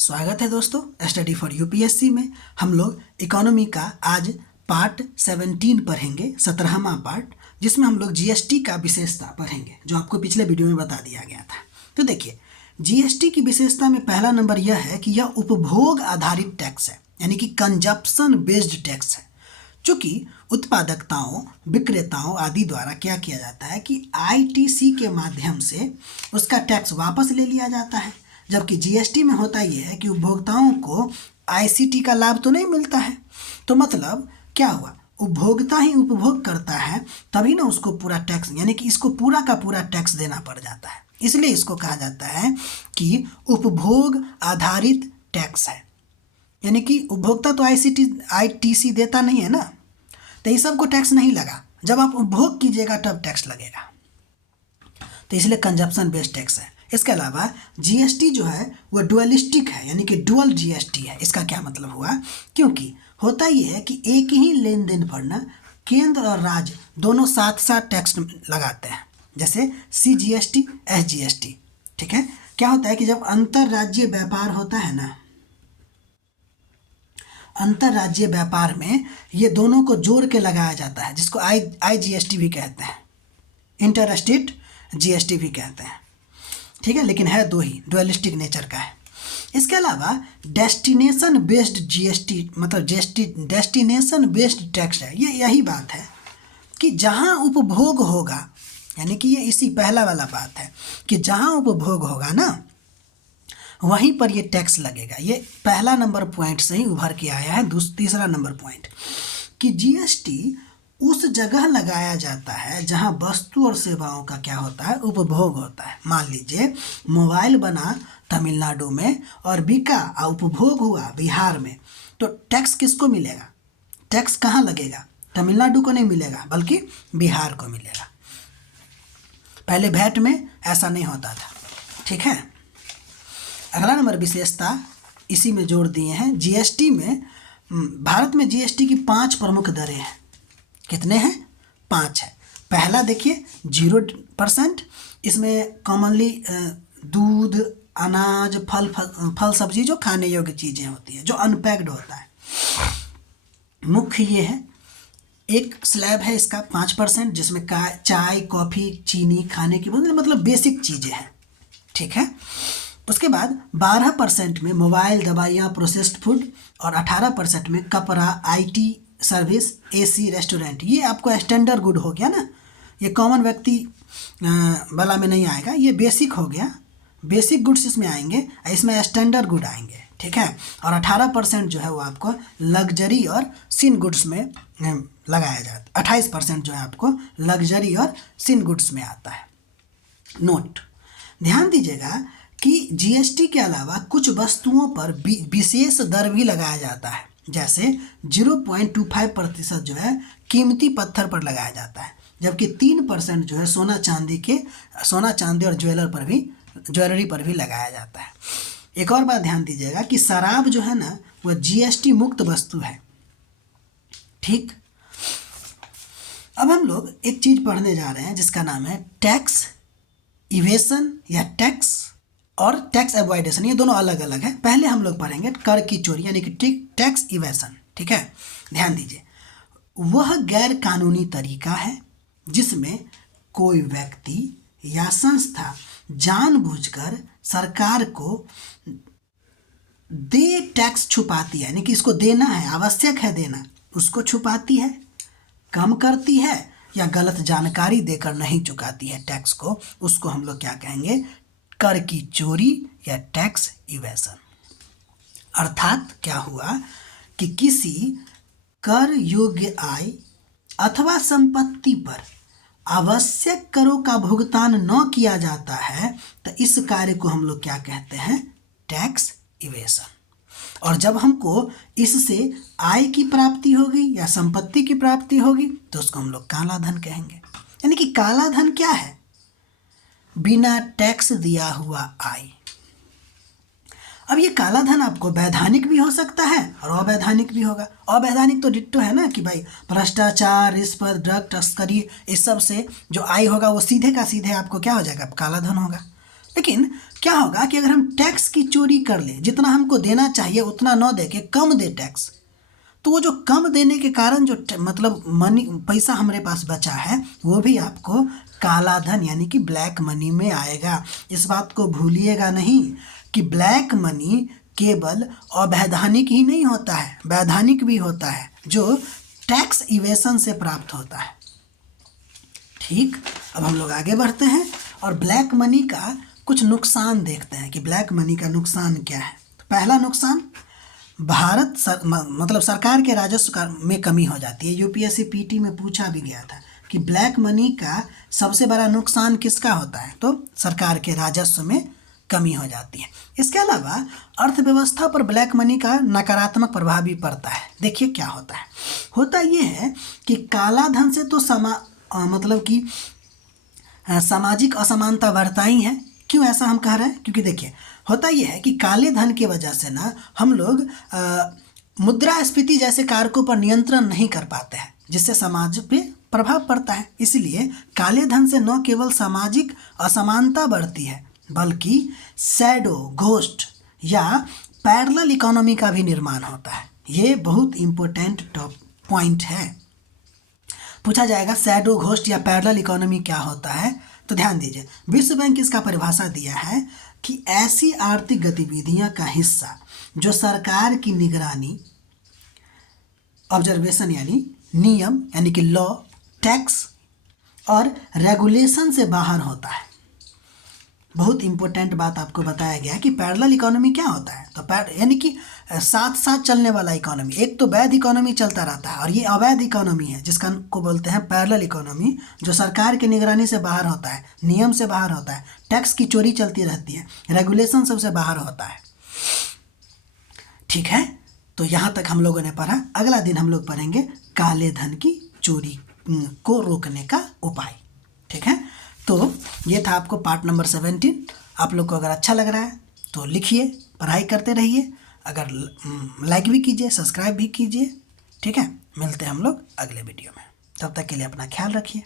स्वागत है दोस्तों स्टडी फॉर यूपीएससी में। हम लोग इकोनॉमी का आज पार्ट 17 पढ़ेंगे, 17वां पार्ट, जिसमें हम लोग जीएसटी का विशेषता पढ़ेंगे, जो आपको पिछले वीडियो में बता दिया गया था। तो देखिए, जीएसटी की विशेषता में पहला नंबर यह है कि यह उपभोग आधारित टैक्स है, यानी कि कंजप्शन बेस्ड टैक्स है। चूँकि उत्पादकताओं, विक्रेताओं आदि द्वारा क्या किया जाता है कि आईटीसी के माध्यम से उसका टैक्स वापस ले लिया जाता है, जबकि जीएसटी में होता यह है कि उपभोक्ताओं को आईसीटी का लाभ तो नहीं मिलता है। तो मतलब क्या हुआ, उपभोक्ता ही उपभोग करता है तभी ना उसको पूरा टैक्स, यानी कि इसको पूरा का पूरा टैक्स देना पड़ जाता है। इसलिए इसको कहा जाता है कि उपभोग आधारित टैक्स है, यानी कि उपभोक्ता तो आईटीसी देता नहीं है ना, तो इस सब को टैक्स नहीं लगा। जब आप उपभोग कीजिएगा तब टैक्स लगेगा, तो इसलिए कंजप्शन बेस्ड टैक्स है। इसके अलावा जीएसटी जो है वो डुअलिस्टिक है, यानी कि डुअल जीएसटी है। इसका क्या मतलब हुआ, क्योंकि होता ये है कि एक ही लेन देन पर ना केंद्र और राज्य दोनों साथ साथ टैक्स लगाते हैं, जैसे सीजीएसटी, एसजीएसटी। ठीक है, क्या होता है कि जब अंतर्राज्यीय व्यापार होता है ना, अंतर्राज्यीय व्यापार में ये दोनों को जोड़ के लगाया जाता है, जिसको आईजीएसटी भी कहते हैं, इंटर स्टेट जीएसटी भी कहते हैं। ठीक है, लेकिन है दो ही, डुअलिस्टिक नेचर का है। इसके अलावा डेस्टिनेशन बेस्ड जीएसटी, मतलब डेस्टिनेशन बेस्ड टैक्स है। ये यही बात है कि जहाँ उपभोग होगा, यानी कि ये इसी पहला वाला बात है कि जहाँ उपभोग होगा ना वहीं पर ये टैक्स लगेगा। ये पहला नंबर पॉइंट से ही उभर के आया है। तीसरा नंबर पॉइंट कि जीएसटी उस जगह लगाया जाता है जहां वस्तु और सेवाओं का क्या होता है, उपभोग होता है। मान लीजिए मोबाइल बना तमिलनाडु में और बिका और उपभोग हुआ बिहार में, तो टैक्स किसको मिलेगा? टैक्स कहाँ लगेगा? तमिलनाडु को नहीं मिलेगा, बल्कि बिहार को मिलेगा। पहले वैट में ऐसा नहीं होता था। ठीक है, अगला नंबर विशेषता इसी में जोड़ दिए हैं। जीएसटी में, भारत में जीएसटी की 5 प्रमुख दरें हैं। कितने हैं? 5 है। पहला देखिए 0%। इसमें कॉमनली दूध, अनाज, फल सब्जी, जो खाने योग्य चीज़ें होती हैं, जो अनपैक्ड होता है, मुख्य ये है। एक स्लैब है इसका 5%, जिसमें चाय, कॉफ़ी, चीनी, खाने की मतलब बेसिक चीज़ें हैं। ठीक है, उसके बाद 12% में मोबाइल, दवाइयाँ, प्रोसेस्ड फूड, और 18% में कपड़ा, आईटी सर्विस, एसी, रेस्टोरेंट। ये आपको स्टैंडर्ड गुड हो गया ना, ये कॉमन व्यक्ति वाला में नहीं आएगा, ये बेसिक हो गया। बेसिक गुड्स इसमें आएंगे, इसमें स्टैंडर्ड गुड आएंगे। ठीक है, और 18% जो है वो आपको लग्जरी और सिन गुड्स में लगाया जाता है। 28% जो है आपको लग्जरी और सिन गुड्स में आता है। नोट ध्यान दीजिएगा कि जीएसटी के अलावा कुछ वस्तुओं पर विशेष दर भी लगाया जाता है, जैसे 0.25% जो है कीमती पत्थर पर लगाया जाता है, जबकि 3% जो है सोना चांदी और ज्वेलरी पर भी लगाया जाता है। एक और बात ध्यान दीजिएगा कि शराब जो है ना वह जीएसटी मुक्त वस्तु है। ठीक, अब हम लोग एक चीज़ पढ़ने जा रहे हैं जिसका नाम है टैक्स इवेशन या टैक्स और टैक्स अवॉइडेशन। ये दोनों अलग अलग है। पहले हम लोग पढ़ेंगे कर की चोरी, यानी कि टैक्स इवेशन। ठीक है, ध्यान दीजिए, वह गैर कानूनी तरीका है जिसमें कोई व्यक्ति या संस्था जानबूझकर सरकार को टैक्स छुपाती है, यानी कि इसको देना है, आवश्यक है देना, उसको छुपाती है, कम करती है, या गलत जानकारी देकर नहीं चुकाती है टैक्स को, उसको हम लोग क्या कहेंगे? कर की चोरी या टैक्स इवेशन। अर्थात क्या हुआ कि किसी कर योग्य आय अथवा संपत्ति पर आवश्यक करों का भुगतान न किया जाता है, तो इस कार्य को हम लोग क्या कहते हैं? Tax evasion. और जब हमको इससे आय की प्राप्ति होगी या संपत्ति की प्राप्ति होगी तो उसको हम लोग काला धन कहेंगे। यानी कि काला धन क्या है? बिना टैक्स दिया हुआ आय। अब ये काला धन आपको वैधानिक भी हो सकता है और अवैधानिक भी होगा। अवैधानिक तो डिट्टो है ना कि भाई भ्रष्टाचार, रिश्वत, ड्रग तस्करी, इस सब से जो आय होगा वो सीधे का सीधे आपको क्या हो जाएगा? काला धन होगा। लेकिन क्या होगा कि अगर हम टैक्स की चोरी कर ले, जितना हमको देना चाहिए उतना न दे के कम दे टैक्स, तो वो जो कम देने के कारण जो मतलब मनी पैसा हमारे पास बचा है वो भी आपको काला धन यानी कि ब्लैक मनी में आएगा। इस बात को भूलिएगा नहीं कि ब्लैक मनी केवल अवैधानिक ही नहीं होता है, वैधानिक भी होता है, जो टैक्स इवेशन से प्राप्त होता है। ठीक, अब हम लोग आगे बढ़ते हैं और ब्लैक मनी का कुछ नुकसान देखते हैं कि ब्लैक मनी का नुकसान क्या है। तो पहला नुकसान, मतलब सरकार के राजस्व में कमी हो जाती है। यूपीएससी पीटी में पूछा भी गया था कि ब्लैक मनी का सबसे बड़ा नुकसान किसका होता है, तो सरकार के राजस्व में कमी हो जाती है। इसके अलावा अर्थव्यवस्था पर ब्लैक मनी का नकारात्मक प्रभाव भी पड़ता है। देखिए क्या होता है, होता ये है कि काला धन से तो मतलब कि सामाजिक असमानता बढ़ता ही है। क्यों ऐसा हम कह रहे हैं, क्योंकि देखिए होता यह है कि काले धन की वजह से ना हम लोग मुद्रास्फीति जैसे कारकों पर नियंत्रण नहीं कर पाते हैं, जिससे समाज पे प्रभाव पड़ता है। इसलिए काले धन से न केवल सामाजिक असमानता बढ़ती है बल्कि शैडो, घोस्ट या पैरेलल इकोनॉमी का भी निर्माण होता है। ये बहुत इंपॉर्टेंट पॉइंट है। पूछा जाएगा शैडो, घोस्ट या पैरेलल इकोनॉमी क्या होता है, तो ध्यान दीजिए विश्व बैंक इसका परिभाषा दिया है कि ऐसी आर्थिक गतिविधियां का हिस्सा जो सरकार की निगरानी, ऑब्जर्वेशन यानी नियम यानी कि लॉ, टैक्स और रेगुलेशन से बाहर होता है। बहुत इंपॉर्टेंट बात आपको बताया गया है कि पैरेलल इकोनॉमी क्या होता है, तो यानी कि साथ साथ चलने वाला इकोनॉमी। एक तो वैध इकोनॉमी चलता रहता है और ये अवैध इकोनॉमी है जिसका को बोलते हैं पैरेलल इकोनॉमी, जो सरकार की निगरानी से बाहर होता है, नियम से बाहर होता है, टैक्स की चोरी चलती रहती है, रेगुलेशन सबसे बाहर होता है। ठीक है, तो यहाँ तक हम लोगों ने पढ़ा। अगला दिन हम लोग पढ़ेंगे काले धन की चोरी को रोकने का उपाय। ठीक है, तो ये था आपको पार्ट नंबर 17। आप लोग को अगर अच्छा लग रहा है तो लिखिए, पढ़ाई करते रहिए, अगर लाइक भी कीजिए, सब्सक्राइब भी कीजिए। ठीक है, मिलते हैं हम लोग अगले वीडियो में। तब तक के लिए अपना ख्याल रखिए।